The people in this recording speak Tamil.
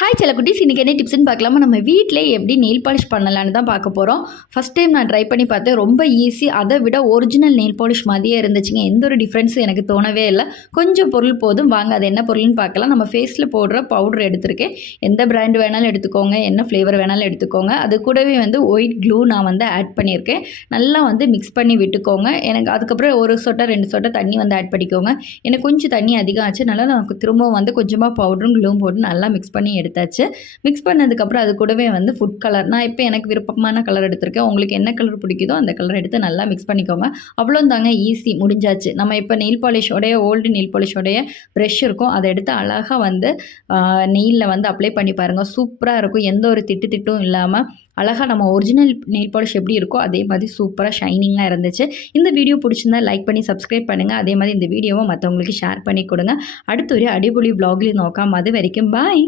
ஹாய் செல்லக்குட்டீஸ், இன்றைக்கி என்ன டிப்ஸ்னு பார்க்கலாமா? நம்ம வீட்டிலே எப்படி நெயில் பாலிஷ் பண்ணலான்னு தான் பார்க்க போகிறோம். ஃபஸ்ட் டைம் நான் ட்ரை பண்ணி பார்த்தேன். ரொம்ப ஈஸி. அதை விட ஒரிஜினல் நெயில் பாலிஷ் மாதிரியே இருந்துச்சுங்க. எந்த ஒரு டிஃப்ரென்ஸும் எனக்கு தோணவே இல்லை. கொஞ்சம் பொருள் போதும். வாங்க அது என்ன பொருள்னு பார்க்கலாம். நம்ம ஃபேஸில் போடுற பவுடர் எடுத்திருக்கேன். எந்த பிராண்ட் வேணாலும் எடுத்துக்கோங்க, என்ன ஃப்ளேவர் வேணாலும் எடுத்துக்கோங்க. அது கூடவே ஒயிட் க்ளூ நான் ஆட் பண்ணியிருக்கேன். நல்லா மிக்ஸ் பண்ணி விட்டுக்கோங்க. எனக்கு அதுக்கப்புறம் ஒரு சொட்டை 2 சொட்டை தண்ணி ஆட் பண்ணிக்கோங்க. எனக்கு கொஞ்சம் தண்ணி அதிகம் ஆச்சு. நல்லா நான் திரும்பவும் கொஞ்சமாக பவுடரும் க்ளூவும் போட்டு நல்லா மிக்ஸ் பண்ணி எடுத்தாச்சு. மிக்ஸ் பண்ணதுக்கப்புறம் அது கூடவே ஃபுட் கலர், நான் இப்போ எனக்கு விருப்பமான கலர் எடுத்திருக்கேன். உங்களுக்கு என்ன கலர் பிடிக்குதோ அந்த கலர் எடுத்து நல்லா மிக்ஸ் பண்ணிக்கோங்க. அவ்வளோந்தாங்க, ஈஸி, முடிஞ்சாச்சு. நம்ம இப்போ நெயில் பாலிஷோடைய ஓல்டு நெயில் பாலிஷோடைய ப்ரெஷ் இருக்கும், அதை எடுத்து அழகாக நெயிலில் அப்ளை பண்ணி பாருங்கள். சூப்பராக இருக்கும். எந்த ஒரு திட்டும் இல்லாமல் அழகாக நம்ம ஒரிஜினல் நெயில் பாலிஷ் எப்படி இருக்கோ அதே மாதிரி சூப்பராக ஷைனிங்காக இருந்துச்சு. இந்த வீடியோ பிடிச்சிருந்தா லைக் பண்ணி சப்ஸ்கிரைப் பண்ணுங்கள். அதே மாதிரி இந்த வீடியோவை மற்றவங்களுக்கு ஷேர் பண்ணி கொடுங்க. அடுத்த ஒரு அடிப்பொலி vlogல நோக்காம. அது வரைக்கும் பாய்.